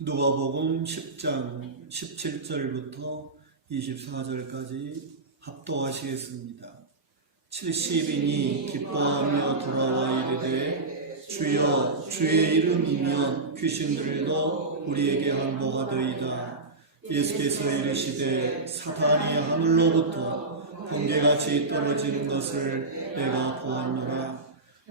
누가복음 10장 17절부터 24절까지 합독하시겠습니다. 70인이 기뻐하며 돌아와 이르되 주여 주의 이름이면 귀신들도 우리에게 항복하더이다. 예수께서 이르시되 사탄이 하늘로부터 번개같이 떨어지는 것을 내가 보았노라.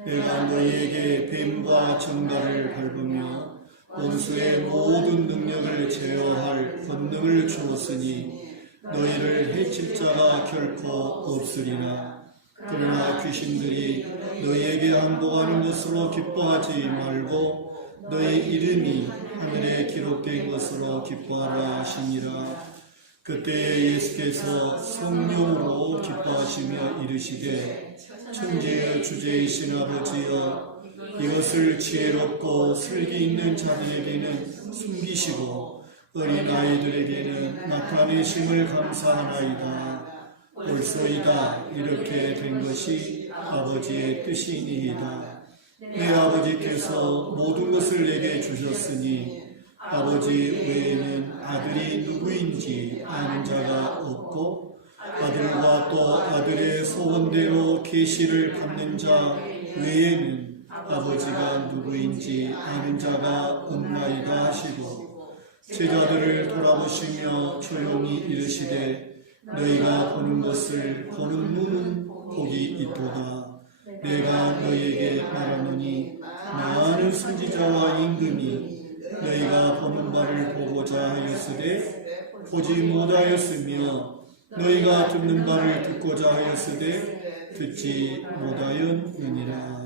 내가 너희에게 뱀과 정갈을 밟으며 원수의 모든 능력을 제어할 권능을 주었으니 너희를 해칠 자가 결코 없으리라. 그러나 귀신들이 너희에게 항복하는 것으로 기뻐하지 말고 너희 이름이 하늘에 기록된 것으로 기뻐하라 하시니라. 그때 예수께서 성령으로 기뻐하시며 이르시되 천지의 주제이신 아버지여, 이것을 지혜롭고 슬기 있는 자들에게는 숨기시고 어린아이들에게는 나타내심을 감사하나이다. 옳소이다. 이렇게 된 것이 아버지의 뜻이니이다. 내 아버지께서 모든 것을 내게 주셨으니 아버지 외에는 아들이 누구인지 아는 자가 없고 아들과 또 아들의 소원대로 계시를 받는 자 외에는 아버지가 누구인지 아는 자가 없나이다 하시고 제자들을 돌아보시며 조용히 이르시되 너희가 보는 것을 보는 눈은 복이 있도다. 내가 너희에게 말하노니 많은 선지자와 임금이 너희가 보는 바를 보고자 하였으되 보지 못하였으며 너희가 듣는 바를 듣고자 하였으되 듣지 못하였느니라.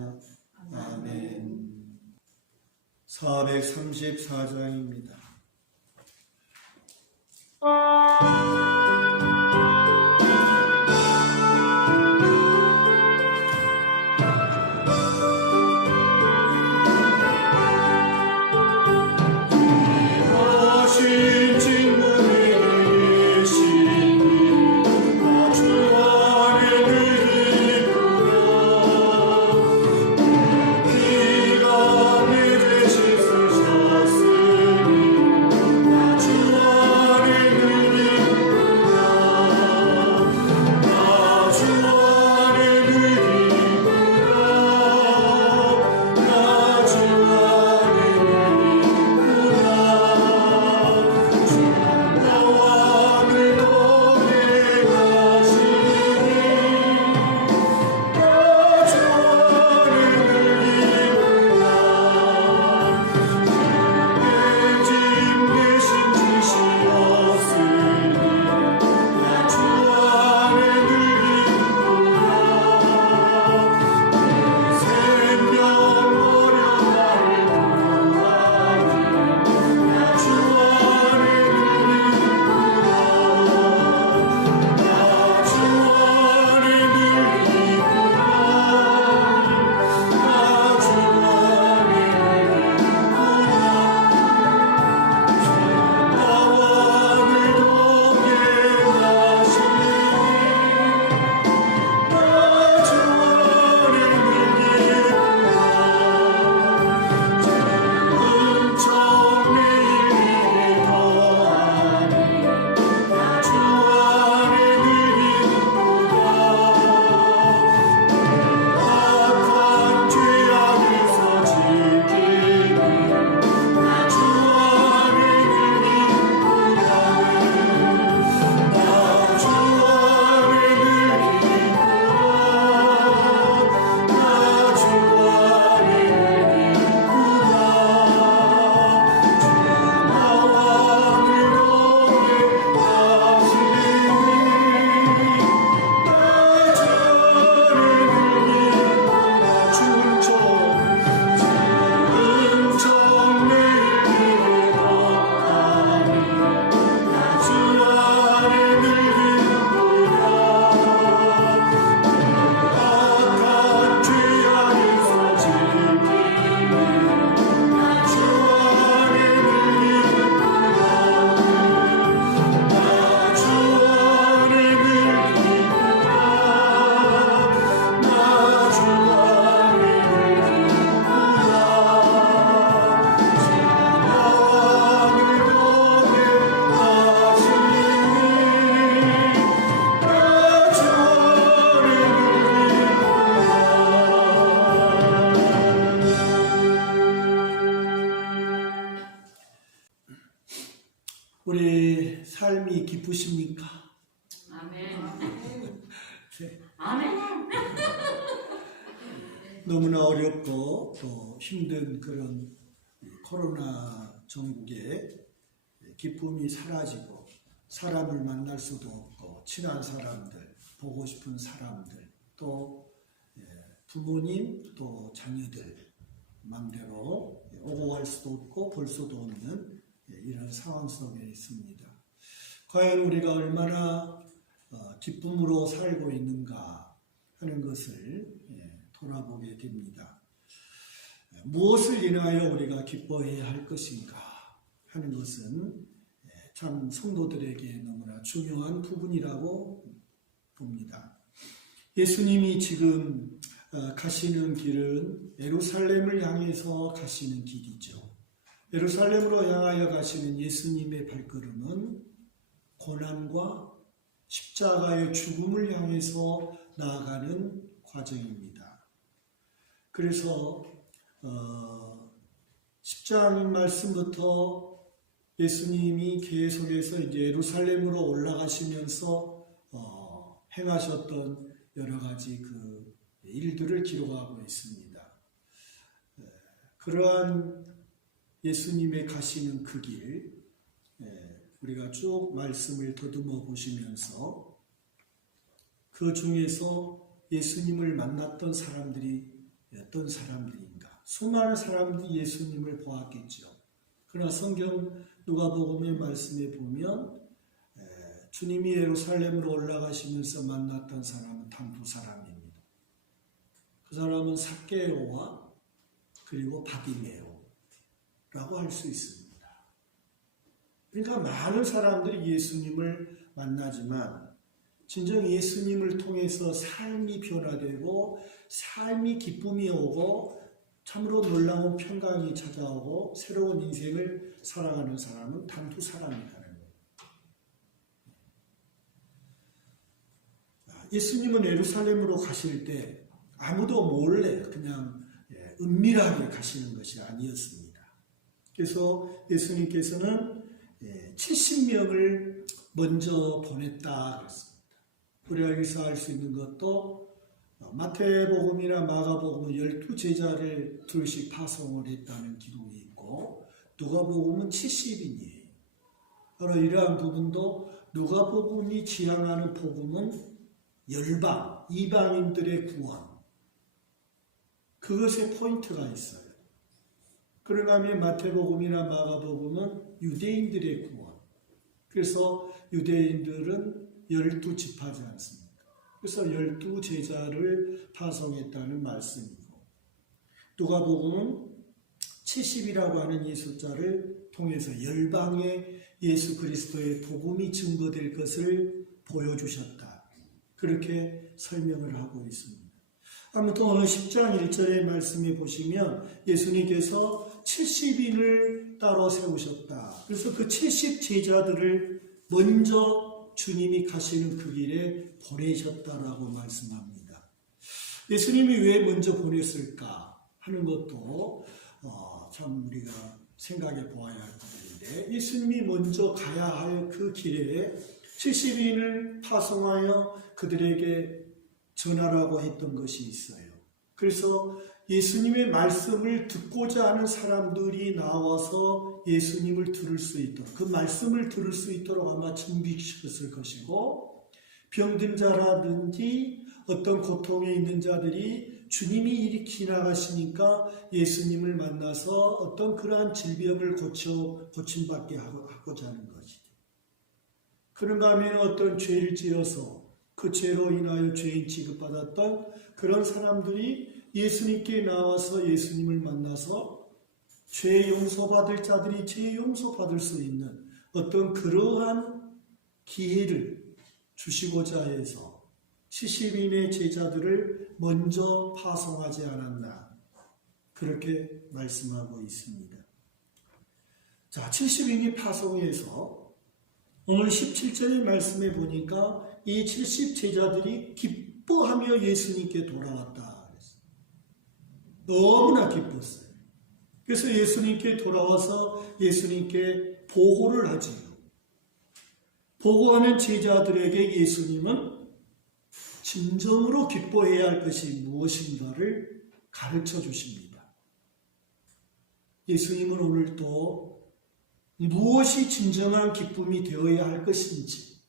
아멘. 434장입니다. 우리 삶이 기쁘십니까? 아멘. 네. 아멘. 너무나 어렵고 또 힘든 그런 코로나 전국에 기쁨이 사라지고 사람을 만날 수도 없고 친한 사람들, 보고 싶은 사람들, 또 부모님, 또 자녀들 맘대로 오고 갈 수도 없고 볼 수도 없는 이런 상황 속에 있습니다. 과연 우리가 얼마나 기쁨으로 살고 있는가 하는 것을 돌아보게 됩니다. 무엇을 인하여 우리가 기뻐해야 할 것인가 하는 것은 참 성도들에게 너무나 중요한 부분이라고 봅니다. 예수님이 지금 가시는 길은 예루살렘을 향해서 가시는 길이죠. 예루살렘으로 향하여 가시는 예수님의 발걸음은 고난과 십자가의 죽음을 향해서 나아가는 과정입니다. 그래서 10장 말씀부터 예수님이 계속해서 이제 예루살렘으로 올라가시면서 행하셨던 여러 가지 그 일들을 기록하고 있습니다. 그러한 예수님의 가시는 그 길, 우리가 쭉 말씀을 더듬어 보시면서 그 중에서 예수님을 만났던 사람들이 어떤 사람들인가? 수많은 사람들이 예수님을 보았겠죠. 그러나 성경 누가복음의 말씀에 보면 주님이 예루살렘으로 올라가시면서 만났던 사람은 단 두 사람입니다. 그 사람은 삭개오와 그리고 바디메오라고 할 수 있습니다. 그러니까 많은 사람들이 예수님을 만나지만 진정 예수님을 통해서 삶이 변화되고 삶이 기쁨이 오고 참으로 놀라운 평강이 찾아오고 새로운 인생을 살아가는 사람은 단 두 사람이라는 거예요. 예수님은 예루살렘으로 가실 때 아무도 몰래 그냥 은밀하게 가시는 것이 아니었습니다. 그래서 예수님께서는 70명을 먼저 보냈다 그랬습니다. 우리가 여기서 알 수 있는 것도 마태복음이나 마가복음은 12제자를 둘씩 파송을 했다는 기록이 있고 누가복음은 70인이에요. 바로 이러한 부분도 누가복음이 지향하는 복음은 열방, 이방인들의 구원, 그것에 포인트가 있어요. 그러나 마태복음이나 마가복음은 유대인들의 구원. 그래서 유대인들은 12지파지 않습니까? 그래서 12제자를 파송했다는 말씀이고 누가복음은 70이라고 하는 이 숫자를 통해서 열방에 예수 그리스도의 복음이 증거될 것을 보여주셨다. 그렇게 설명을 하고 있습니다. 아무튼 오늘 10장 1절의 말씀에 보시면 예수님께서 70인을 따로 세우셨다. 그래서 그 70제자들을 먼저 주님이 가시는 그 길에 보내셨다라고 말씀합니다. 예수님이 왜 먼저 보냈을까 하는 것도 참 우리가 생각해 보아야 할 부분인데 예수님이 먼저 가야 할 그 길에 70인을 파송하여 그들에게 전하라고 했던 것이 있어요. 그래서 예수님의 말씀을 듣고자 하는 사람들이 나와서 예수님을 들을 수 있도록 그 말씀을 들을 수 있도록 아마 준비시켰을 것이고 병든 자라든지 어떤 고통에 있는 자들이 주님이 이리 지나가시니까 예수님을 만나서 어떤 그러한 질병을 고침받게 하고자 하는 것이죠. 그런가 하면 어떤 죄를 지어서 그 죄로 인하여 죄인 취급받았던 그런 사람들이 예수님께 나와서 예수님을 만나서 죄 용서받을 자들이 죄 용서받을 수 있는 어떤 그러한 기회를 주시고자 해서 70인의 제자들을 먼저 파송하지 않았나 그렇게 말씀하고 있습니다. 자, 70인이 파송해서 오늘 17절의 말씀에 보니까 이 70제자들이 기뻐하며 예수님께 돌아왔다. 너무나 기뻤어요. 그래서 예수님께 돌아와서 예수님께 보고를 하지요. 보고하는 제자들에게 예수님은 진정으로 기뻐해야 할 것이 무엇인가를 가르쳐 주십니다. 예수님은 오늘도 무엇이 진정한 기쁨이 되어야 할 것인지,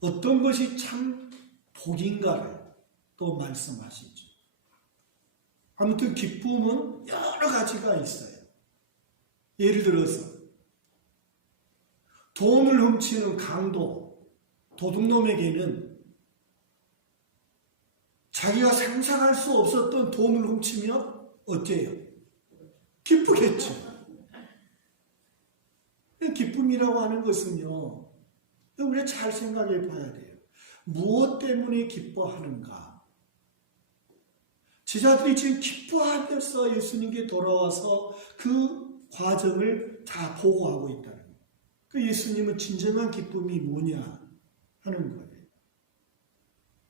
어떤 것이 참 복인가를 또 말씀하시죠. 아무튼 기쁨은 여러 가지가 있어요. 예를 들어서 돈을 훔치는 강도, 도둑놈에게는 자기가 상상할 수 없었던 돈을 훔치면 어때요? 기쁘겠죠. 기쁨이라고 하는 것은요, 우리가 잘 생각해 봐야 돼요. 무엇 때문에 기뻐하는가? 제자들이 지금 기뻐하면서 예수님께 돌아와서 그 과정을 다 보고하고 있다는 거예요. 그 예수님은 진정한 기쁨이 뭐냐 하는 거예요.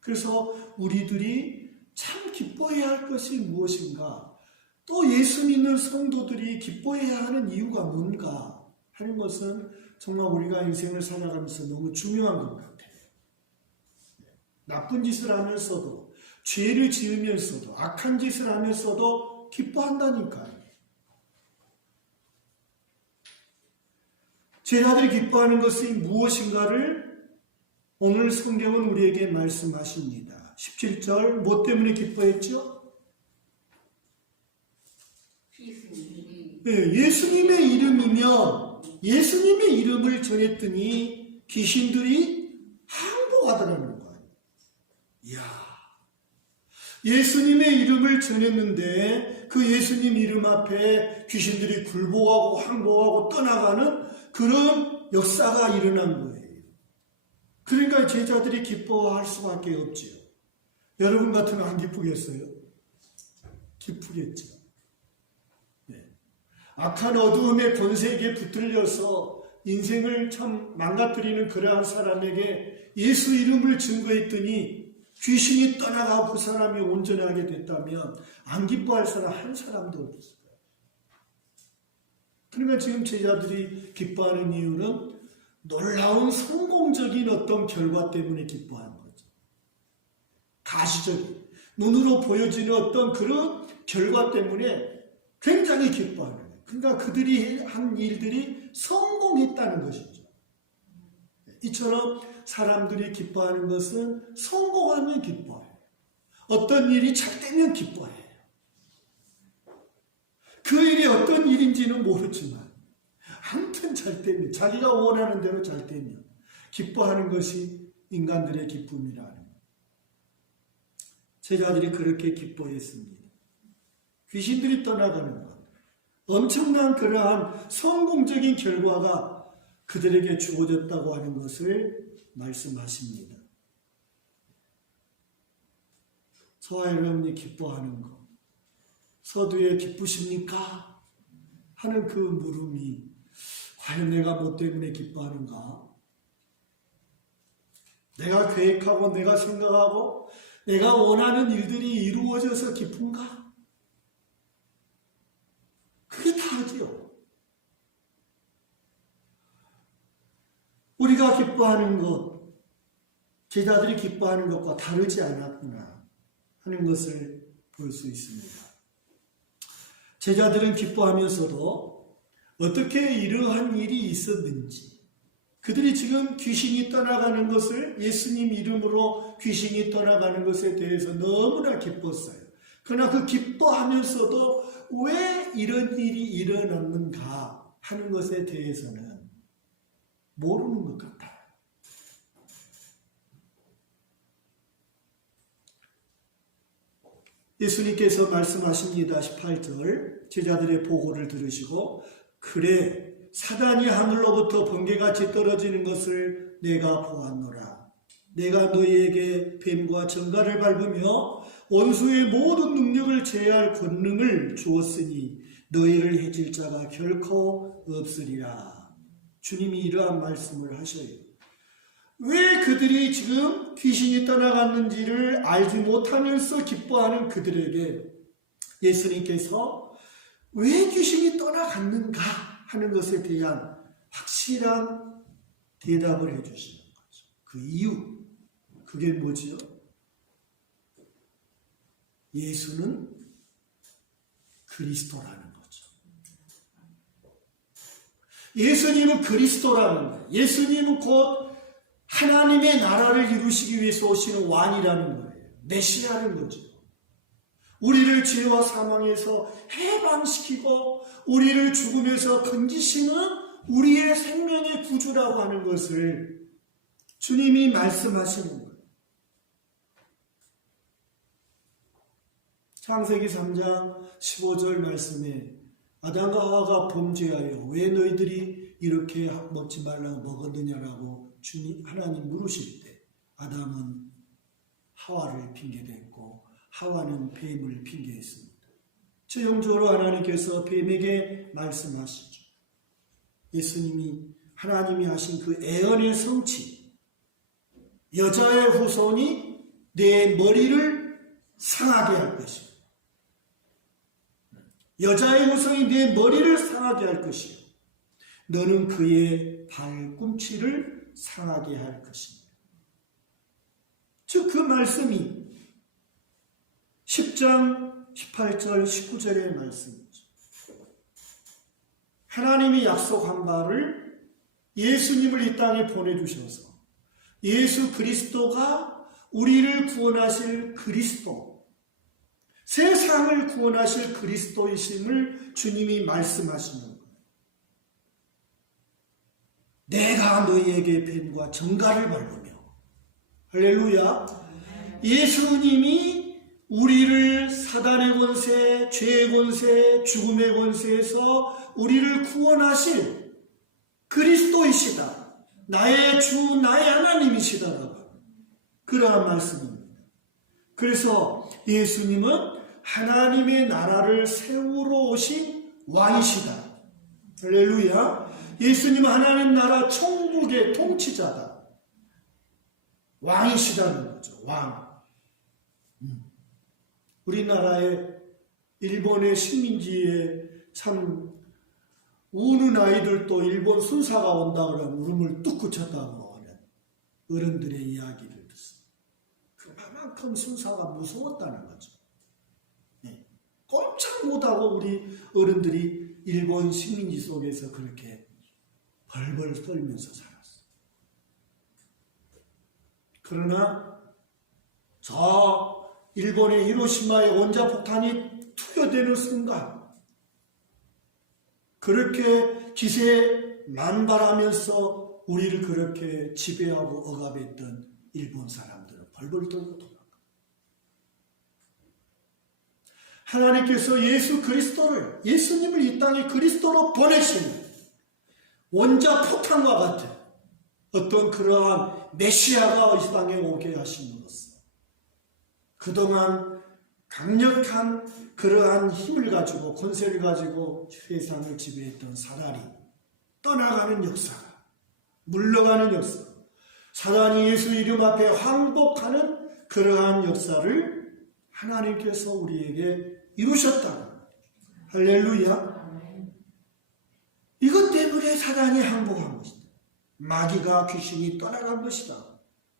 그래서 우리들이 참 기뻐해야 할 것이 무엇인가, 또 예수 믿는 성도들이 기뻐해야 하는 이유가 뭔가 하는 것은 정말 우리가 인생을 살아가면서 너무 중요한 것 같아요. 나쁜 짓을 하면서도, 죄를 지으면서도, 악한 짓을 하면서도 기뻐한다니까요. 제자들이 기뻐하는 것이 무엇인가를 오늘 성경은 우리에게 말씀하십니다. 17절, 뭐 때문에 기뻐했죠? 네, 예수님의 이름이면 예수님의 이름을 전했더니 귀신들이 항복하더라는 거예요. 이야, 예수님의 이름을 전했는데 그 예수님 이름 앞에 귀신들이 굴복하고 항복하고 떠나가는 그런 역사가 일어난 거예요. 그러니까 제자들이 기뻐할 수밖에 없지요. 여러분 같으면 안 기쁘겠어요? 기쁘겠죠. 네. 악한 어두움의 권세에게 붙들려서 인생을 참 망가뜨리는 그러한 사람에게 예수 이름을 증거했더니 귀신이 떠나가고 그 사람이 온전하게 됐다면 안 기뻐할 사람 한 사람도 없어요. 그러니까 지금 제자들이 기뻐하는 이유는 놀라운 성공적인 어떤 결과 때문에 기뻐하는 거죠. 가시적인, 눈으로 보여지는 어떤 그런 결과 때문에 굉장히 기뻐하는 거예요. 그러니까 그들이 한 일들이 성공했다는 것이죠. 이처럼 사람들이 기뻐하는 것은 성공하면 기뻐해요. 어떤 일이 잘 되면 기뻐해요. 그 일이 어떤 일인지는 모르지만 아무튼 잘 되면, 자기가 원하는 대로 잘 되면 기뻐하는 것이 인간들의 기쁨이라는 거예요. 제자들이 그렇게 기뻐했습니다. 귀신들이 떠나가는 것, 엄청난 그러한 성공적인 결과가 그들에게 주어졌다고 하는 것을 말씀하십니다. 저와 여러분이 기뻐하는 것, 서두에 기쁘십니까? 하는 그 물음이 과연 내가 뭐 때문에 기뻐하는가? 내가 계획하고 내가 생각하고 내가 원하는 일들이 이루어져서 기쁜가? 그게 다르지요. 우리가 기뻐하는 것, 제자들이 기뻐하는 것과 다르지 않았구나 하는 것을 볼 수 있습니다. 제자들은 기뻐하면서도 어떻게 이러한 일이 있었는지, 그들이 지금 귀신이 떠나가는 것을, 예수님 이름으로 귀신이 떠나가는 것에 대해서 너무나 기뻤어요. 그러나 그 기뻐하면서도 왜 이런 일이 일어났는가 하는 것에 대해서는 모르는 것 같아요. 예수님께서 말씀하십니다. 18절, 제자들의 보고를 들으시고 그래 사단이 하늘로부터 번개같이 떨어지는 것을 내가 보았노라. 내가 너희에게 뱀과 정갈을 밟으며 원수의 모든 능력을 제할 권능을 주었으니 너희를 해칠 자가 결코 없으리라. 주님이 이러한 말씀을 하셔요. 왜 그들이 지금 귀신이 떠나갔는지를 알지 못하면서 기뻐하는 그들에게 예수님께서 왜 귀신이 떠나갔는가 하는 것에 대한 확실한 대답을 해주시는 거죠. 그 이유, 그게 뭐지요? 예수는 그리스도라는 거죠. 예수님은 그리스도라는 거예요. 예수님은 곧 하나님의 나라를 이루시기 위해서 오시는 왕이라는 거예요. 메시아라는 거죠. 우리를 죄와 사망에서 해방시키고 우리를 죽음에서 건지시는 우리의 생명의 구주라고 하는 것을 주님이 말씀하시는 거예요. 창세기 3장 15절 말씀에 아담과 하와가 범죄하여 왜 너희들이 이렇게 먹지 말라고 먹었느냐라고 주님 하나님 물으실 때 아담은 하와를 핑계댔고 하와는 뱀을 핑계했습니다. 최종적으로 하나님께서 뱀에게 말씀하시죠. 예수님이 하나님이 하신 그 애언의 성취, 여자의 후손이 내 머리를 상하게 할 것이요. 여자의 후손이 내 머리를 상하게 할 것이요. 너는 그의 발꿈치를 상하게 할 것입니다. 즉 그 말씀이 10장 18절 19절의 말씀이죠. 하나님이 약속한 바를 예수님을 이 땅에 보내주셔서 예수 그리스도가 우리를 구원하실 그리스도, 세상을 구원하실 그리스도이심을 주님이 말씀하시는 거예요. 내가 너희에게 뱀과 정갈을 밟으며, 할렐루야, 예수님이 우리를 사단의 권세, 죄의 권세, 죽음의 권세에서 우리를 구원하실 그리스도이시다. 나의 주, 나의 하나님이시다라고 그러한 말씀입니다. 그래서 예수님은 하나님의 나라를 세우러 오신 왕이시다. 할렐루야. 예수님은 하나님 나라 천국의 통치자다. 왕이시다는 거죠. 왕. 우리나라의 일본의 식민지에 참 우는 아이들도 일본 순사가 온다 그러면 울음을 뚝 그쳤다고 하는 어른들의 이야기를 듣습니다. 그만큼 순사가 무서웠다는 거죠. 꼼짝 못하고 우리 어른들이 일본 식민지 속에서 그렇게 벌벌 떨면서 살았어요. 그러나 저 일본의 히로시마의 원자폭탄이 투여되는 순간 그렇게 기세만발하면서 우리를 그렇게 지배하고 억압했던 일본 사람들은 벌벌 떨고 도망가. 하나님께서 예수 그리스도를, 예수님을 이 땅에 그리스도로 보내시는 원자폭탄과 같은 어떤 그러한 메시아가 이 땅에 오게 하심으로써 그동안 강력한 그러한 힘을 가지고 권세를 가지고 세상을 지배했던 사단이 떠나가는 역사가, 물러가는 역사, 사단이 예수 이름 앞에 항복하는 그러한 역사를 하나님께서 우리에게 이루셨다. 할렐루야. 이것 때문에 사단이 항복한 것이다. 마귀가, 귀신이 떠나간 것이다.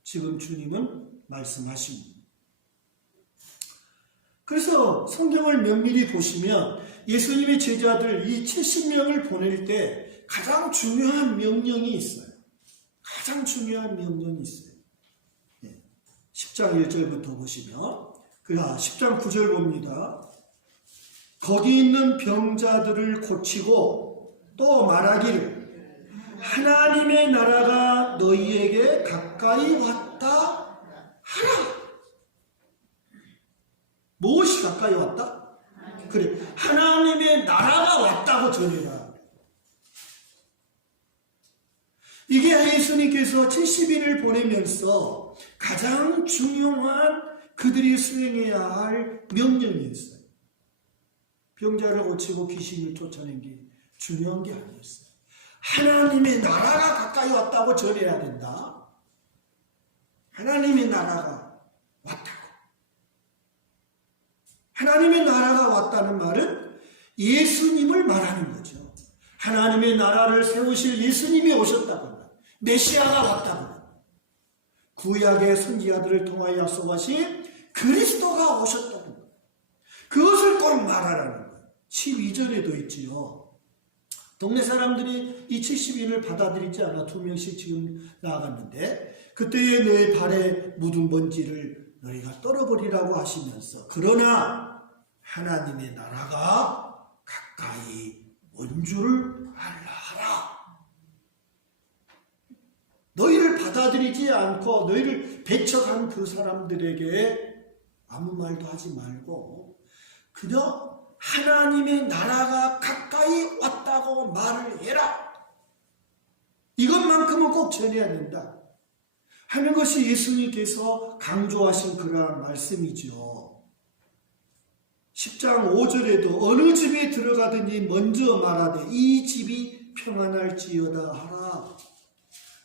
지금 주님은 말씀하십니다. 그래서 성경을 면밀히 보시면 예수님의 제자들 이 70명을 보낼 때 가장 중요한 명령이 있어요. 가장 중요한 명령이 있어요. 10장 1절부터 보시면, 10장 9절 봅니다. 거기 있는 병자들을 고치고 또 말하기를 하나님의 나라가 너희에게 가까이 왔다 하라. 무엇이 가까이 왔다? 그래, 하나님의 나라가 왔다고 전해라. 이게 예수님께서 70인을 보내면서 가장 중요한 그들이 수행해야 할 명령이었어요. 병자를 고치고 귀신을 쫓아낸 게 중요한 게 아니었어요. 하나님의 나라가 가까이 왔다고 전해야 된다. 하나님의 나라가 왔다고. 하나님의 나라가 왔다는 말은 예수님을 말하는 거죠. 하나님의 나라를 세우실 예수님이 오셨다고 합니다. 메시아가 왔다고, 구약의 선지자들을 통하여 약속하신 그리스도가 오셨다는 것, 그것을 꼭 말하라는 것. 12절에도 있지요. 동네 사람들이 이 70인을 받아들이지 않아 2명씩 지금 나아갔는데, 그때에 내 발에 묻은 먼지를 너희가 떨어버리라고 하시면서, 그러나 하나님의 나라가 가까이 온 줄을 알라 하라. 너희를 받아들이지 않고 너희를 배척한 그 사람들에게 아무 말도 하지 말고 그저 하나님의 나라가 가까이 왔다고 말을 해라. 이것만큼은 꼭 전해야 된다 하는 것이 예수님께서 강조하신 그러한 말씀이죠. 10장 5절에도 어느 집에 들어가든지 먼저 말하되 이 집이 평안할지어다 하라.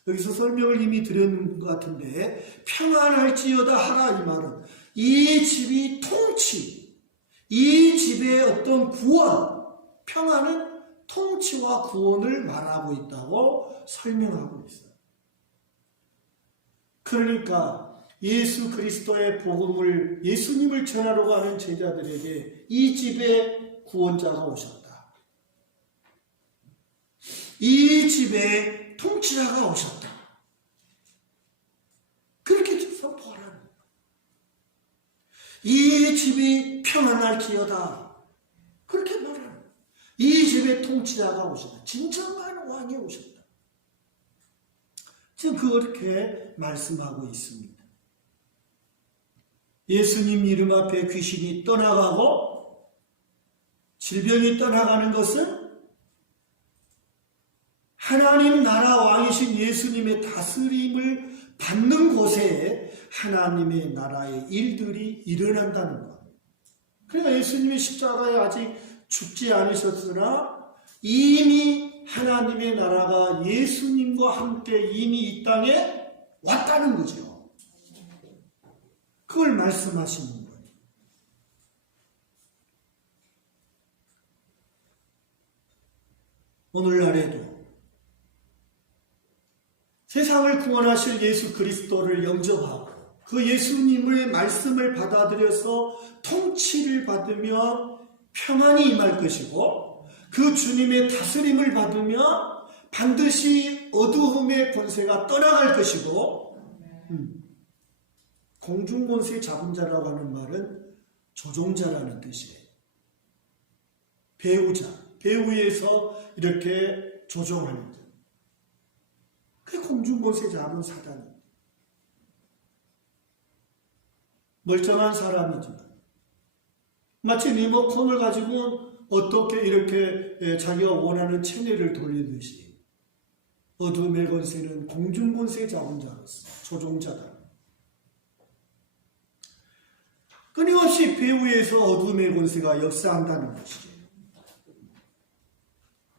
여기서 설명을 이미 드렸는 것 같은데, 평안할지어다 하라 이 말은 이 집이 통치, 이 집의 어떤 구원, 평안은 통치와 구원을 말하고 있다고 설명하고 있어요. 그러니까 예수 그리스도의 복음을, 예수님을 전하러 가는 제자들에게 이 집에 구원자가 오셨다, 이 집에 통치자가 오셨다, 그렇게 선포하라는 거예요. 이 집이 평안할지어다, 그렇게 말하는 거예요. 이 집에 통치자가 오셨다, 진정한 왕이 오셨다, 지금 그렇게 말씀하고 있습니다. 예수님 이름 앞에 귀신이 떠나가고 질병이 떠나가는 것은 하나님 나라 왕이신 예수님의 다스림을 받는 곳에 하나님의 나라의 일들이 일어난다는 것. 그러니까 예수님의 십자가에 아직 죽지 않으셨으나 이미 하나님의 나라가 예수님과 함께 이미 이 땅에 왔다는 거죠. 그걸 말씀하시는 거예요. 오늘날에도 세상을 구원하실 예수 그리스도를 영접하고 그 예수님의 말씀을 받아들여서 통치를 받으면 평안이 임할 것이고, 그 주님의 다스림을 받으면 반드시 어두움의 권세가 떠나갈 것이고, 공중권세 잡은 자라고 하는 말은 조종자라는 뜻이에요. 배우자, 배후에서 이렇게 조종하는 자, 그게 공중권세 잡은 사단이에요. 멀쩡한 사람이지만 마치 리모컨을 가지고 어떻게 이렇게 자기가 원하는 채널을 돌리듯이 어둠의 권세는 공중권세 잡은 자로서 조종자다. 끊임없이 배후에서 어둠의 권세가 역사한다는 것이죠.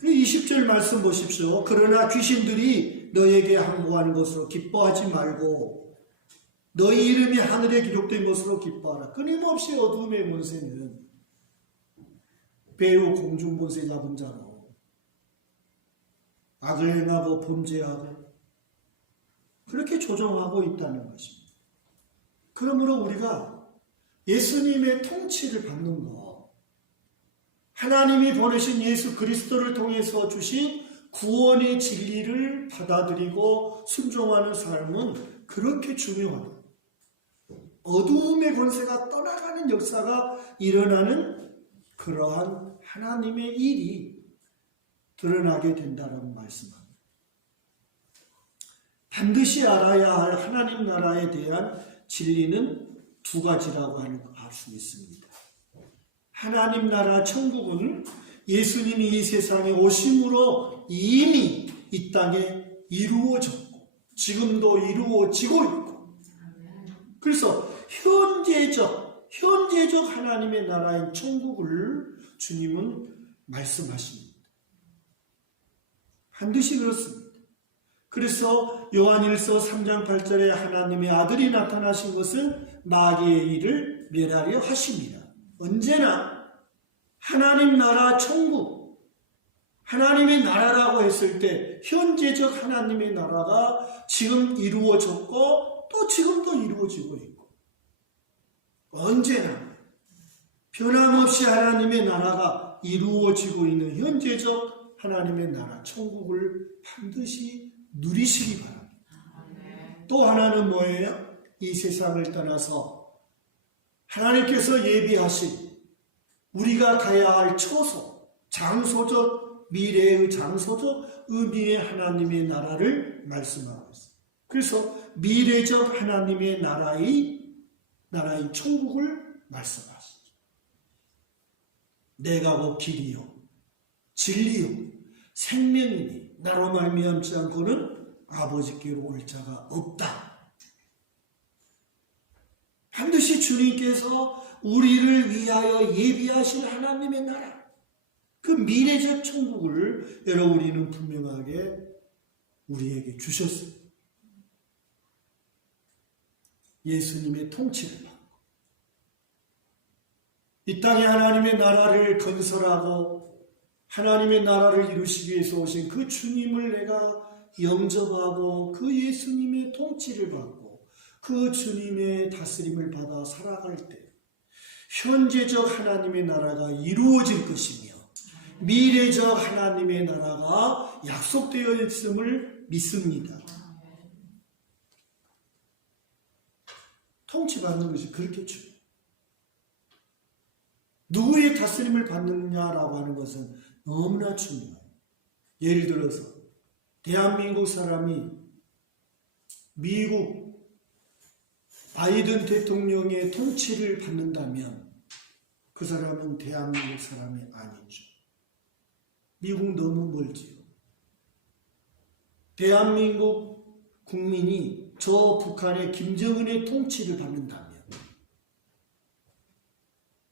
20절 말씀 보십시오. 그러나 귀신들이 너에게 항복하는 것으로 기뻐하지 말고 너희 이름이 하늘에 기록된 것으로 기뻐하라. 끊임없이 어둠의 권세는 배후 공중권세 잡은 자로 악을 행하고 범죄하고 그렇게 조종하고 있다는 것입니다. 그러므로 우리가 예수님의 통치를 받는 것, 하나님이 보내신 예수 그리스도를 통해서 주신 구원의 진리를 받아들이고 순종하는 삶은 그렇게 중요하다. 어두움의 권세가 떠나가는 역사가 일어나는 그러한 하나님의 일이 드러나게 된다라고 말씀합니다. 반드시 알아야 할 하나님 나라에 대한 진리는 두 가지라고 할 수 있습니다. 하나님 나라 천국은 예수님이 이 세상에 오심으로 이미 이 땅에 이루어졌고 지금도 이루어지고 있고, 그래서 현재적 하나님의 나라인 천국을 주님은 말씀하십니다. 반드시 그렇습니다. 그래서 요한일서 3장 8절에 하나님의 아들이 나타나신 것은 마귀의 일을 멸하려 하십니다. 언제나 하나님 나라 천국, 하나님의 나라라고 했을 때 현재적 하나님의 나라가 지금 이루어졌고 또 지금도 이루어지고 있고 언제나 변함없이 하나님의 나라가 이루어지고 있는 현재적 하나님의 나라 천국을 반드시 누리시기 바랍니다. 또 하나는 뭐예요? 이 세상을 떠나서 하나님께서 예비하신 우리가 가야 할 처소, 장소적 미래의 장소적 의미의 하나님의 나라를 말씀하고 있습니다. 그래서 미래적 하나님의 나라의 천국을 말씀하시죠. 내가 곧 길이요 진리요 생명이니 나로 말미암지 않고는 아버지께로 올 자가 없다. 반드시 주님께서 우리를 위하여 예비하신 하나님의 나라, 그 미래적 천국을 여러분 우리는 분명하게 우리에게 주셨어요. 예수님의 통치를 받고 이 땅에 하나님의 나라를 건설하고 하나님의 나라를 이루시기 위해서 오신 그 주님을 내가 영접하고 그 예수님의 통치를 받고 그 주님의 다스림을 받아 살아갈 때 현재적 하나님의 나라가 이루어질 것이며 미래적 하나님의 나라가 약속되어 있음을 믿습니다. 통치받는 것이 그렇게 중요해요. 누구의 다스림을 받느냐라고 하는 것은 너무나 중요해요. 예를 들어서 대한민국 사람이 미국 바이든 대통령의 통치를 받는다면 그 사람은 대한민국 사람이 아니죠. 미국 너무 멀지요. 대한민국 국민이 저 북한의 김정은의 통치를 받는다면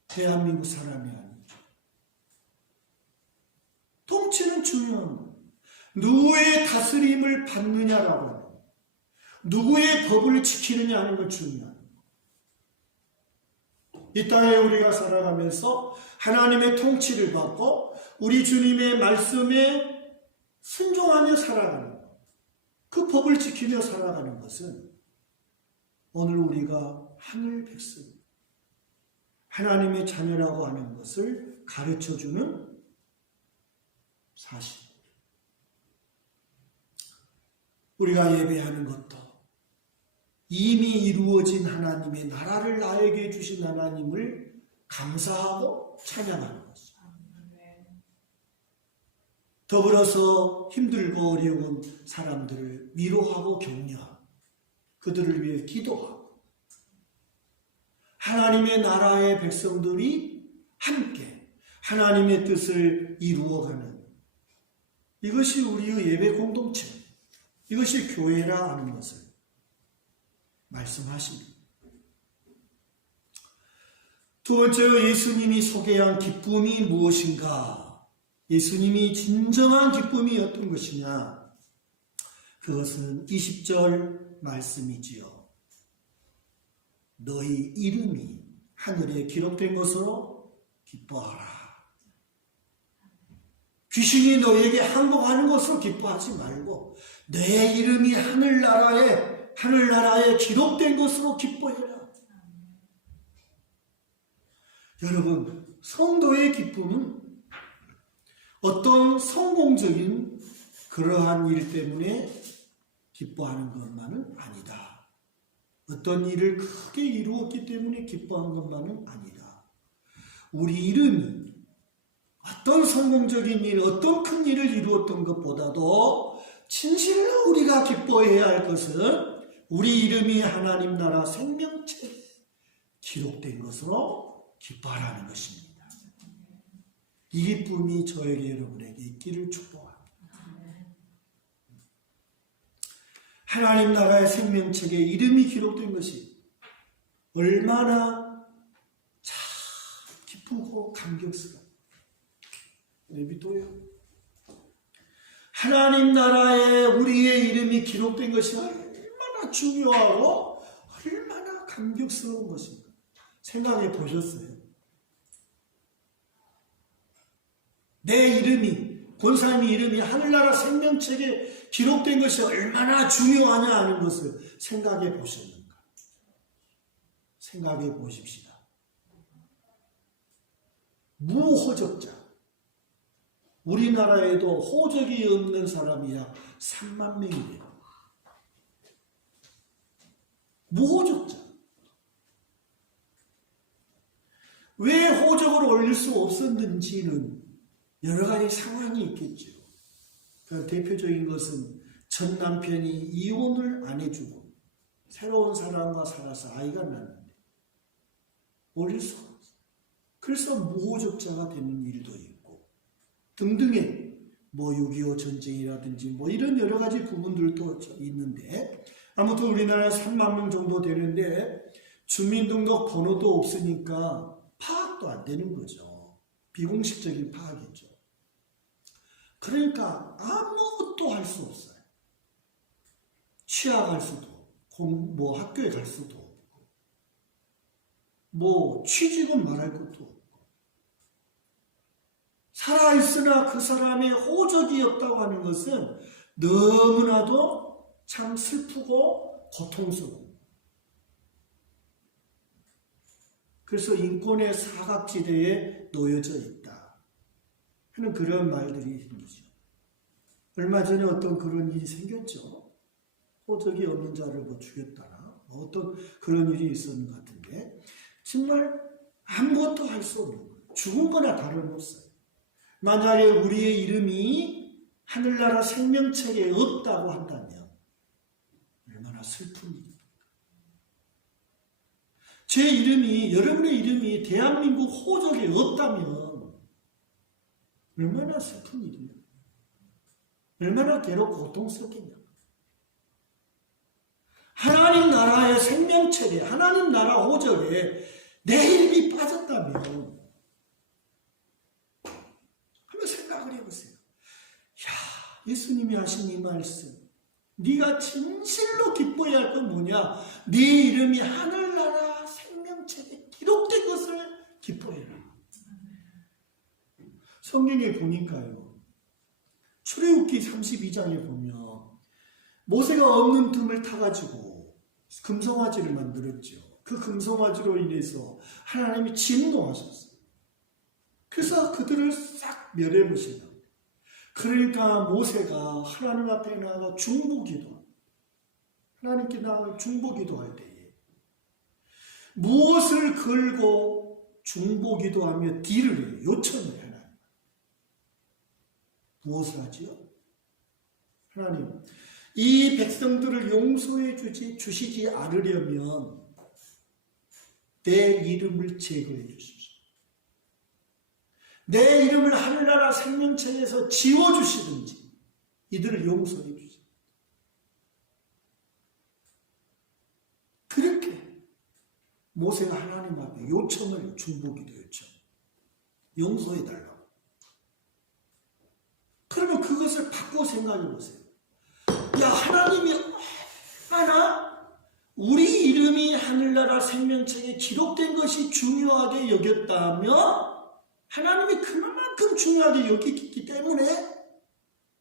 대한민국 사람이 아니죠. 통치는 중요한 거예요. 누구의 다스림을 받느냐라고 하는 거예요. 누구의 법을 지키느냐 하는 건 중요한 거예요. 이 땅에 우리가 살아가면서 하나님의 통치를 받고 우리 주님의 말씀에 순종하며 살아가는 거예요. 그 법을 지키며 살아가는 것은 오늘 우리가 하늘 백성, 하나님의 자녀라고 하는 것을 가르쳐주는 사실입니다. 우리가 예배하는 것도 이미 이루어진 하나님의 나라를 나에게 주신 하나님을 감사하고 찬양하는 것입니다. 더불어서 힘들고 어려운 사람들을 위로하고 격려하고 그들을 위해 기도하고 하나님의 나라의 백성들이 함께 하나님의 뜻을 이루어가는 이것이 우리의 예배 공동체, 이것이 교회라 하는 것을 말씀하십니다. 두 번째로 예수님이 소개한 기쁨이 무엇인가? 예수님이 진정한 기쁨이 어떤 것이냐? 그것은 20절 말씀이지요. 너희 이름이 하늘에 기록된 것으로 기뻐하라. 귀신이 너에게 항복하는 것으로 기뻐하지 말고 내 이름이 하늘나라에 기록된 것으로 기뻐해라. 여러분, 성도의 기쁨은 어떤 성공적인 그러한 일 때문에 기뻐하는 것만은 아니다. 어떤 일을 크게 이루었기 때문에 기뻐한 것만은 아니다. 우리 이름이 어떤 성공적인 일, 어떤 큰 일을 이루었던 것보다도 진실로 우리가 기뻐해야 할 것은 우리 이름이 하나님 나라 생명책에 기록된 것으로 기뻐하라는 것입니다. 이 기쁨이 저에게 여러분에게 있기를 축복합니다. 하나님 나라의 생명책에 이름이 기록된 것이 얼마나 참 기쁘고 감격스러워요. 믿어요. 하나님 나라에 우리의 이름이 기록된 것이 얼마나 중요하고 얼마나 감격스러운 것입니다. 생각해 보셨어요? 내 이름이 권사님 이름이 하늘나라 생명책에 기록된 것이 얼마나 중요하냐 하는 것을 생각해 보셨는가? 생각해 보십시다. 무호적자. 우리나라에도 호적이 없는 사람이 약 3만 명이래요. 무호적자. 왜 호적을 올릴 수 없었는지는 여러 가지 상황이 있겠죠. 그 대표적인 것은 전 남편이 이혼을 안 해주고 새로운 사람과 살아서 아이가 낳는데 올릴 수가 없어요. 그래서 무호적자가 되는 일도 있고 등등의 6.25 전쟁이라든지 이런 여러 가지 부분들도 있는데 아무튼 우리나라에 3만 명 정도 되는데 주민등록 번호도 없으니까 파악도 안 되는 거죠. 비공식적인 파악이죠. 그러니까 아무것도 할 수 없어요. 취학할 수도 없고, 학교에 갈 수도 없고, 취직은 말할 것도 없고, 살아있으나 그 사람의 호적이 없다고 하는 것은 너무나도 참 슬프고 고통스러워. 그래서 인권의 사각지대에 놓여져 있다 하는 그런 말들이 생기죠. 얼마 전에 어떤 그런 일이 생겼죠. 호적이 없는 자를 죽였다나 어떤 그런 일이 있었는 것 같은데 정말 아무것도 할 수 없는 거예요. 죽은 거나 다름없어요. 만약에 우리의 이름이 하늘나라 생명책에 없다고 한다면 얼마나 슬픈 일입니까? 제 이름이, 여러분의 이름이 대한민국 호적에 없다면 얼마나 슬픈 일이냐, 얼마나 괴롭고 고통스럽겠냐. 하나님 나라의 생명책에, 하나님 나라 호적에 내 이름이 빠졌다면 한번 생각을 해보세요. 예수님이 하신 이 말씀, 네가 진실로 기뻐해야 할 건 뭐냐? 네 이름이 하늘나라 생명책에 기록된 것을 기뻐해라. 성경에 보니까요, 출애굽기 32장에 보면 모세가 없는 틈을 타가지고 금송아지를 만들었죠. 그 금송아지로 인해서 하나님이 진노하셨어요. 그래서 그들을 싹 멸해버리시다. 그러니까 모세가 하나님 앞에 나가 중보기도, 하나님께 나가 중보기도할 때에 무엇을 걸고 중보기도하며 딜을 해요? 요청을 해요. 하나님. 무엇을 하지요? 하나님, 이 백성들을 용서해 주시지 않으려면 내 이름을 제거해 주십시오. 내 이름을 하늘나라 생명책에서 지워주시든지 이들을 용서해 주십시오. 그렇게 모세가 하나님 앞에 요청을, 중보기도 요청, 용서해달라고. 그러면 그것을 바꾸고 생각해 보세요. 하나님이 얼마나 우리 이름이 하늘나라 생명책에 기록된 것이 중요하게 여겼다면 하나님이 그만큼 중요하게 여기기 때문에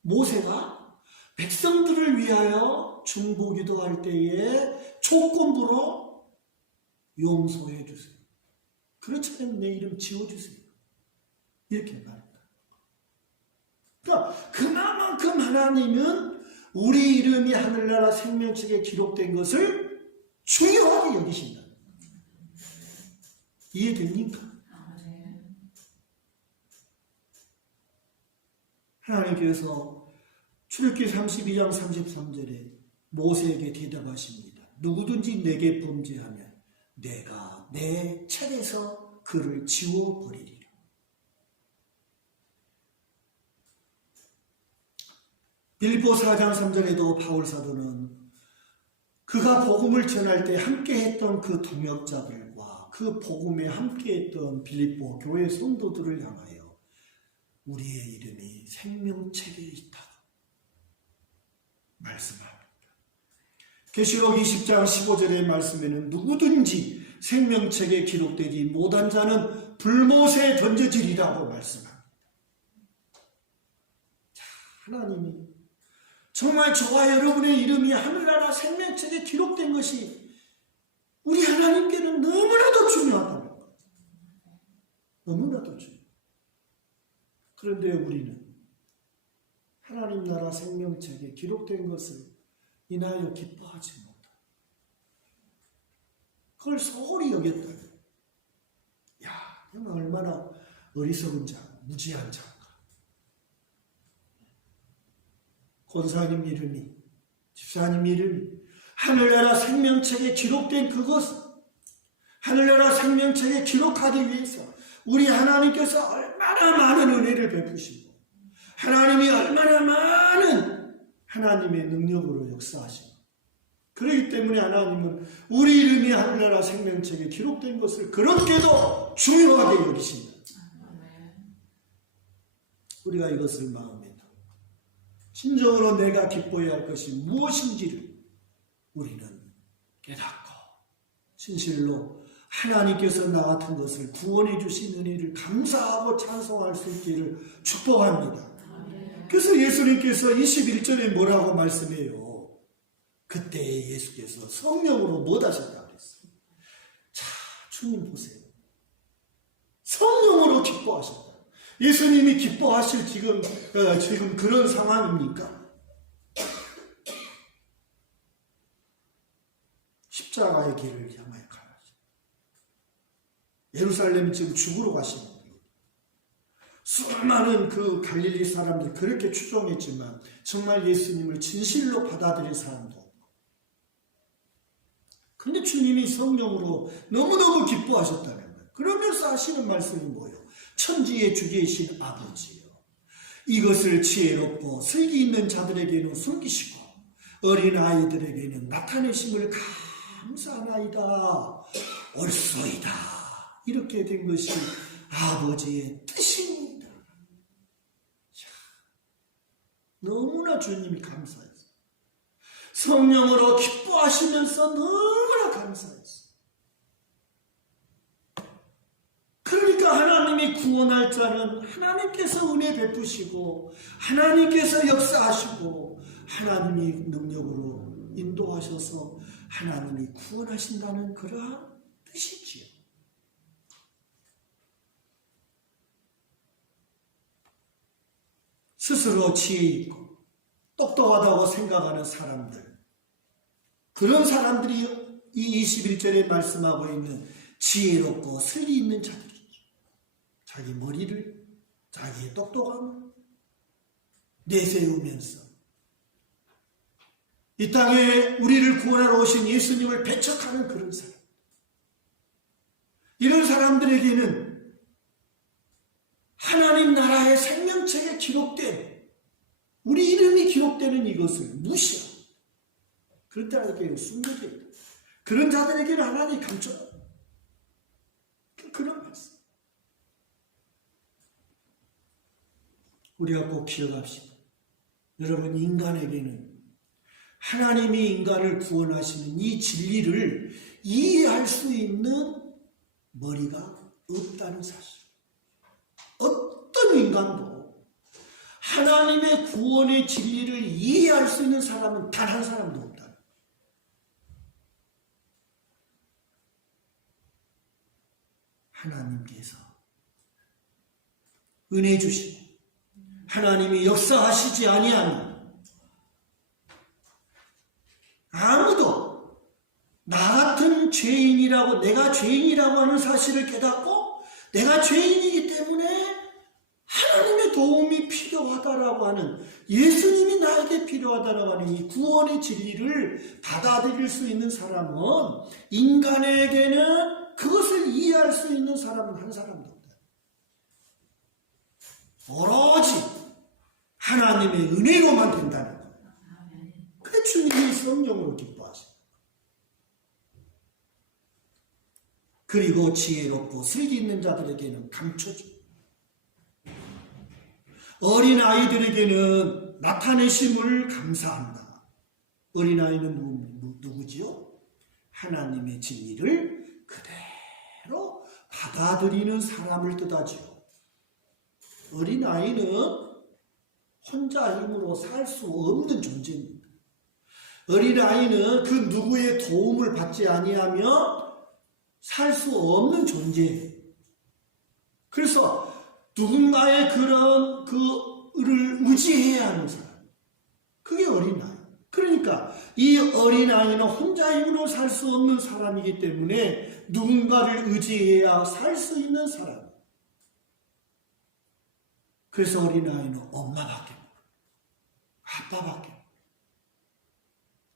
모세가 백성들을 위하여 중보기도할 때에 조건부로 용서해 주세요. 그렇지 않으면 내 이름 지워주세요. 이렇게 말합니다. 그러니까 그만큼 하나님은 우리 이름이 하늘나라 생명책에 기록된 것을 중요하게 여기신다. 이해됩니까? 하나님께서 출애굽기 32장 33절에 모세에게 대답하십니다. 누구든지 내게 범죄하면 내가 내 차례에서 그를 지워버리리라. 빌보 4장 3절에도 바울 사도는 그가 복음을 전할 때 함께했던 그 동역자들과 그 복음에 함께했던 빌립보 교회 성도들을 향하여 우리의 이름이 생명책에 있다고 말씀합니다. 계시록 20장 15절의 말씀에는 누구든지 생명책에 기록되지 못한 자는 불못에 던져지리라고 말씀합니다. 하나님이 정말 저와 여러분의 이름이 하늘나라 생명책에 기록된 것이 우리 하나님께는 너무나도 중요하다는 것. 너무나도 중요해요. 그런데 우리는 하나님 나라 생명책에 기록된 것을 인하여 기뻐하지 못하고 그걸 소홀히 여겼다. 야, 내가 얼마나 어리석은 자, 무지한 자인가. 권사님 이름이, 집사님 이름이 하늘나라 생명책에 기록된 그것을 하늘나라 생명책에 기록하기 위해서 우리 하나님께서 얼마나 많은 은혜를 베푸시고 하나님이 얼마나 많은 하나님의 능력으로 역사하시고 그렇기 때문에 하나님은 우리 이름이 하늘나라 생명책에 기록된 것을 그렇게도 중요하게 여기십니다. 우리가 이것을 마음에 진정으로 내가 기뻐해야 할 것이 무엇인지를 우리는 깨닫고 진실로 하나님께서 나 같은 것을 구원해 주신 은혜를 감사하고 찬송할 수 있기를 축복합니다. 그래서 예수님께서 21절에 뭐라고 말씀해요? 그때 예수께서 성령으로 뭐 하셨다고 그랬어요? 자, 주님 보세요. 성령으로 기뻐하셨다. 예수님이 기뻐하실 지금 그런 상황입니까? 십자가의 길을 향하여 가야죠. 예루살렘 지금 죽으러 가시는 거예요. 수많은 그 갈릴리 사람들이 그렇게 추종했지만 정말 예수님을 진실로 받아들일 사람도 없고. 그런데 주님이 성령으로 너무너무 기뻐하셨다는 거예요. 그러면서 하시는 말씀이 뭐예요? 천지의 주계신 아버지요, 이것을 지혜롭고 슬기 있는 자들에게는 숨기시고 어린아이들에게는 나타내심을 감사하나이다. 옳소이다. 이렇게 된 것이 아버지의 뜻입니다. 너무나 주님이 감사했어요. 성령으로 기뻐하시면서 너무나 감사했어요. 그러니까 하나님이 구원할 자는 하나님께서 은혜 베푸시고 하나님께서 역사하시고 하나님이 능력으로 인도하셔서 하나님이 구원하신다는 그러한 뜻이지요. 스스로 지혜 있고 똑똑하다고 생각하는 사람들, 그런 사람들이 이 21절에 말씀하고 있는 지혜롭고 슬기 있는 자들이죠. 자기 머리를, 자기의 똑똑함을 내세우면서 이 땅에 우리를 구원하러 오신 예수님을 배척하는 그런 사람. 이런 사람들에게는 하나님 나라의 생명책에 기록된 우리 이름이 기록되는 이것을 무시하고 그런 자들에게는 숨겨져 있다. 그런 자들에게는 하나님이 감춰. 그런 말씀. 우리가 꼭 기억합시다. 여러분, 인간에게는 하나님이 인간을 구원하시는 이 진리를 이해할 수 있는 머리가 없다는 사실. 어떤 인간도 하나님의 구원의 진리를 이해할 수 있는 사람은 단 한 사람도 없다. 하나님께서 은혜 주시고 하나님이 역사하시지 아니하면 아무도 나 같은 죄인이라고, 내가 죄인이라고 하는 사실을 깨닫고 내가 죄인이기 때문에 하나님의 도움이 필요하다라고 하는, 예수님이 나에게 필요하다라고 하는 이 구원의 진리를 받아들일 수 있는 사람은, 인간에게는 그것을 이해할 수 있는 사람은 한 사람도 없다. 오로지 하나님의 은혜로만 된다는 거예요. 그래 주님이 성령으로 기뻐하십니다. 그리고 지혜롭고 슬기 있는 자들에게는 감춰줍니다. 어린아이들에게는 나타내심을 감사한다. 어린아이는 누구지요? 하나님의 진리를 그대로 받아들이는 사람을 뜻하죠. 어린아이는 혼자 힘으로 살 수 없는 존재입니다. 어린아이는 그 누구의 도움을 받지 아니하면 살 수 없는 존재예요. 그래서 누군가의 그런 그를 의지해야 하는 사람. 그게 어린아이. 그러니까 이 어린아이는 혼자 힘으로 살 수 없는 사람이기 때문에 누군가를 의지해야 살 수 있는 사람. 그래서 어린아이는 엄마밖에 모르고 아빠밖에 모르고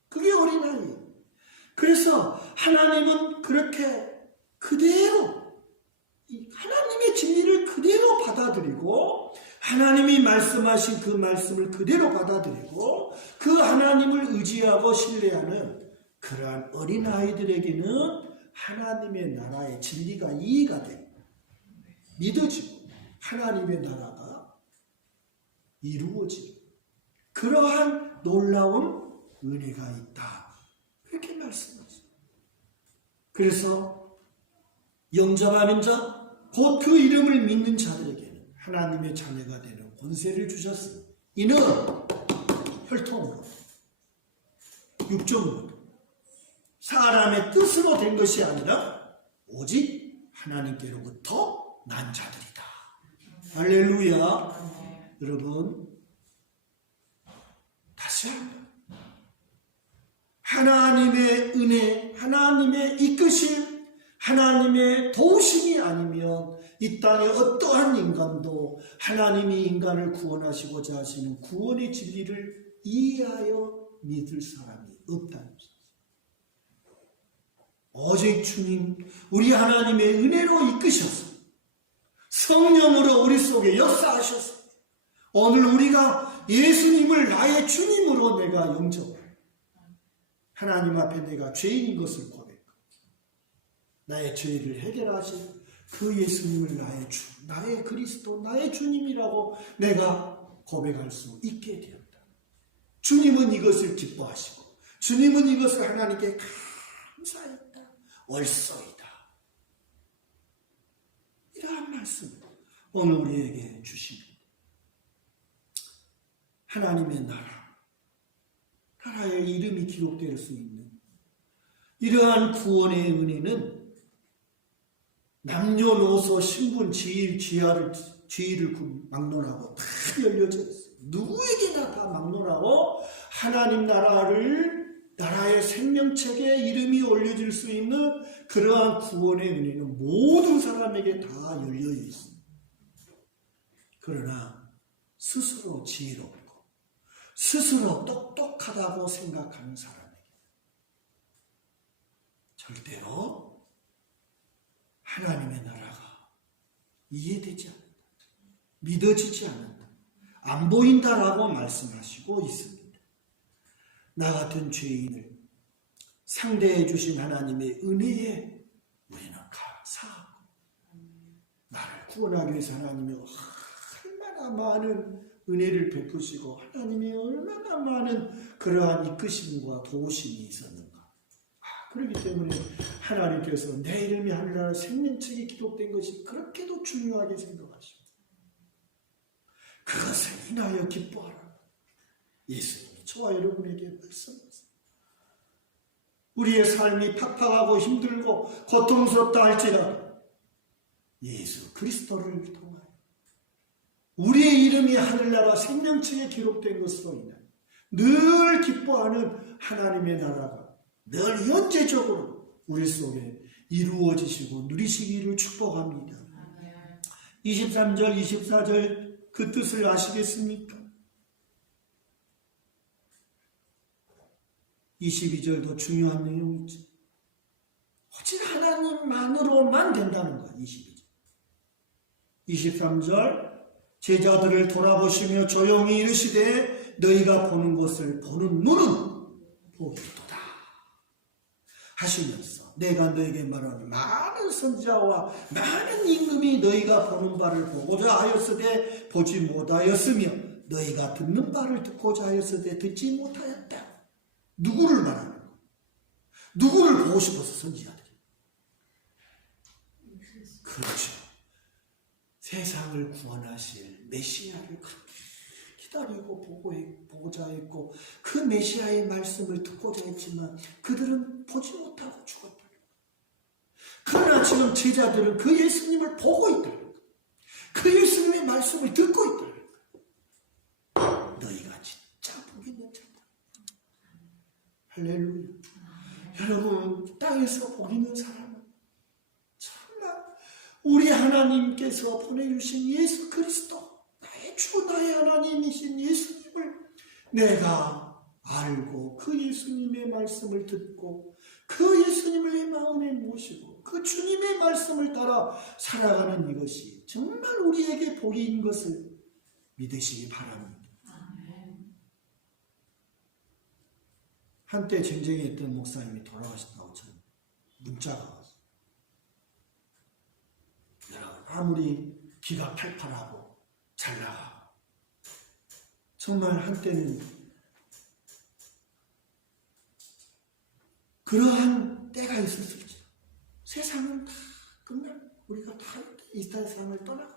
그게 어린아이예요. 그래서 하나님은 그렇게 그대로 하나님의 진리를 그대로 받아들이고 하나님이 말씀하신 그 말씀을 그대로 받아들이고 그 하나님을 의지하고 신뢰하는 그러한 어린아이들에게는 하나님의 나라의 진리가 이해가 되고 믿어지고 하나님의 나라가 이루어지고 그러한 놀라운 은혜가 있다. 그렇게 말씀하죠. 그래서 영접하는 자, 곧 그 이름을 믿는 자들에게는 하나님의 자녀가 되는 권세를 주셨습니다. 이는 혈통으로, 육정으로, 사람의 뜻으로 된 것이 아니라 오직 하나님께로부터 난 자들이다. 할렐루야. 여러분, 다시 한번 하나님의 은혜, 하나님의 이끄심, 하나님의 도우심이 아니면 이 땅의 어떠한 인간도 하나님이 인간을 구원하시고자 하시는 구원의 진리를 이해하여 믿을 사람이 없다는 것입니다. 오직 주님, 우리 하나님의 은혜로 이끄셔서 성령으로 우리 속에 역사하셔서 오늘 우리가 예수님을 나의 주님으로 내가 영접하고 하나님 앞에 내가 죄인인 것을 고백하고 나의 죄를 해결하신 그 예수님을 나의 주, 나의 그리스도, 나의 주님이라고 내가 고백할 수 있게 되었다. 주님은 이것을 기뻐하시고 주님은 이것을 하나님께 감사했다. 옳소이다. 이러한 말씀을 오늘 우리에게 주십니다. 하나님의 나라의 이름이 기록될 수 있는 이러한 구원의 은혜는 남녀노소 신분 지위 지위를 막론하고 다 열려져 있어요. 누구에게나 다 막론하고 하나님 나라의 생명책에 이름이 올려질 수 있는 그러한 구원의 은혜는 모든 사람에게 다 열려 있습니다. 그러나 스스로 지혜롭고 스스로 똑똑하다고 생각하는 사람에게 절대로 하나님의 나라가 이해되지 않는다. 믿어지지 않는다. 안 보인다라고 말씀하시고 있습니다. 나 같은 죄인을 상대해 주신 하나님의 은혜에 우리는 감사하고 나를 구원하기 위해서 하나님이 얼마나 많은 은혜를 베푸시고 하나님이 얼마나 많은 그러한 이끄심과 도우심이 있었는가. 그렇기 때문에 하나님께서 내 이름이 하늘나라 생명책에 기록된 것이 그렇게도 중요하게 생각하십니다. 그것을 인하여 기뻐하라. 예수님이 저와 여러분에게 말씀하셨습니다. 우리의 삶이 팍팍하고 힘들고 고통스럽다 할지라도 예수 그리스도를 통하여 우리의 이름이 하늘나라 생명책에 기록된 것으로 인하여 늘 기뻐하는 하나님의 나라가 늘 현재적으로 우리 속에 이루어지시고 누리시기를 축복합니다. 23절, 24절 그 뜻을 아시겠습니까? 22절도 중요한 내용이죠. 오직 하나님만으로만 된다는 거예요. 22절. 23절 제자들을 돌아보시며 조용히 이르시되 너희가 보는 것을 보는 눈은 보이도다 하시면서 내가 너에게 말하는 많은 선지자와 많은 임금이 너희가 보는 바를 보고자 하였으되 보지 못하였으며 너희가 듣는 바를 듣고자 하였으되 듣지 못하였다. 누구를 말하는 거야? 누구를 보고 싶어서 선지자들이? 그렇죠. 세상을 구원하실 메시아를 그렇게 기다리고 보고자 했고 그 메시아의 말씀을 듣고자 했지만 그들은 보지 못하고 죽었다. 그러나 지금 제자들은 그 예수님을 보고 있다. 그 예수님의 말씀을 듣고 있다. 너희가 진짜 복 있는 자다. 할렐루야. 여러분, 땅에서 복 있는 사람은 정말 우리 하나님께서 보내주신 예수 그리스도, 나의 주 나의 하나님이신 예수님을 내가 알고 그 예수님의 말씀을 듣고 그 예수님을 내 마음에 모시고 그 주님의 말씀을 따라 살아가는 이것이 정말 우리에게 복인 것을 믿으시기 바랍니다. 한때 전쟁에 있던 목사님이 돌아가셨다고 저는 문자가 왔어요. 여러분, 아무리 기가 팔팔하고 잘 나가고 정말 한때는 그러한 때가 있었을지 세상은 다 끝나고 우리가 다 이 세상을 떠나고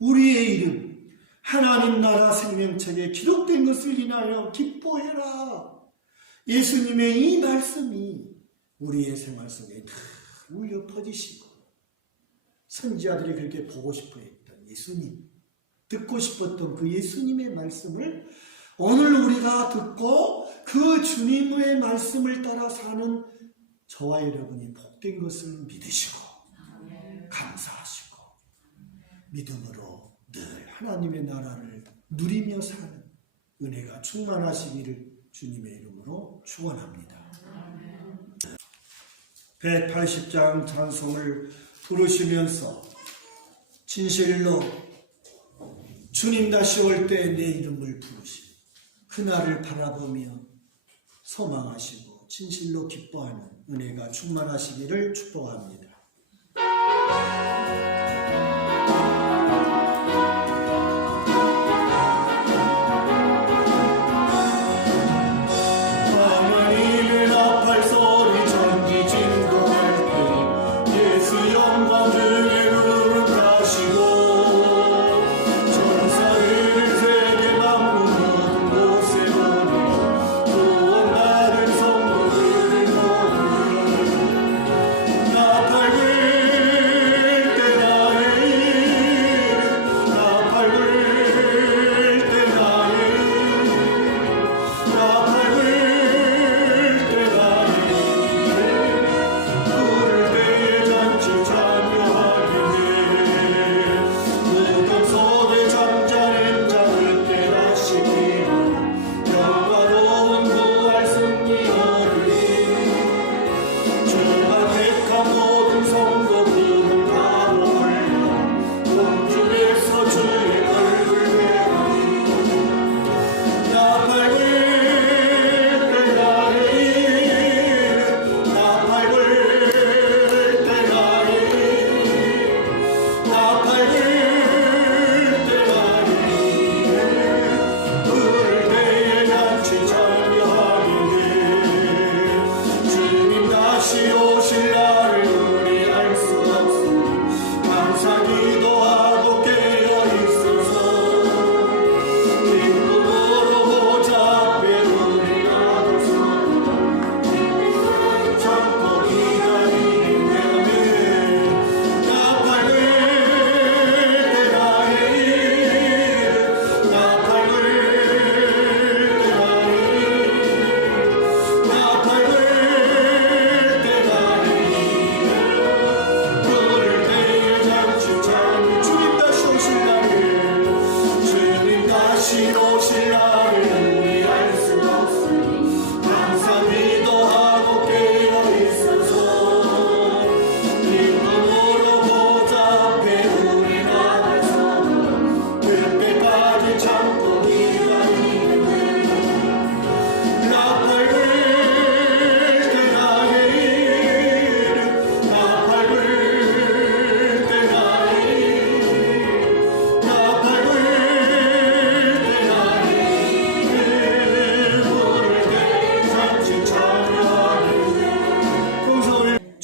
우리의 이름 하나님 나라 생명책에 기록된 것을 인하여 기뻐해라. 예수님의 이 말씀이 우리의 생활 속에 다 울려 퍼지시고 선지자들이 그렇게 보고 싶어 했던 예수님, 듣고 싶었던 그 예수님의 말씀을 오늘 우리가 듣고 그 주님의 말씀을 따라 사는 저와 여러분이 복된 것을 믿으시고 감사하시고 믿음으로 늘 하나님의 나라를 누리며 사는 은혜가 충만하시기를 주님의 이름으로 축원합니다. 180장 찬송을 부르시면서 진실로 주님 다시 올 때 내 이름을 부르시고 그날을 바라보며 소망하시고 진실로 기뻐하는 은혜가 충만하시기를 축복합니다.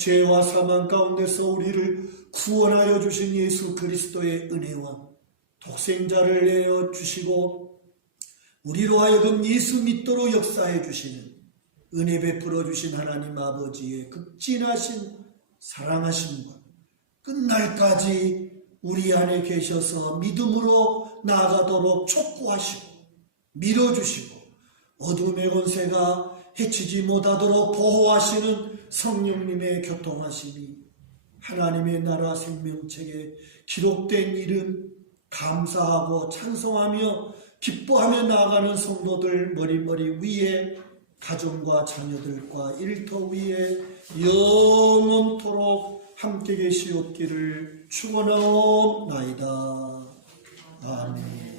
죄와 사망 가운데서 우리를 구원하여 주신 예수 그리스도의 은혜와 독생자를 내어 주시고 우리로 하여금 예수 믿도록 역사해 주시는 은혜 베풀어 주신 하나님 아버지의 극진하신 사랑하심과 끝날까지 우리 안에 계셔서 믿음으로 나아가도록 촉구하시고 밀어주시고 어둠의 권세가 해치지 못하도록 보호하시는 성령님의 교통하심이 하나님의 나라 생명책에 기록된 일은 감사하고 찬송하며 기뻐하며 나아가는 성도들 머리머리 위에 가정과 자녀들과 일터 위에 영원토록 함께 계시옵기를 축원하옵나이다. 아멘.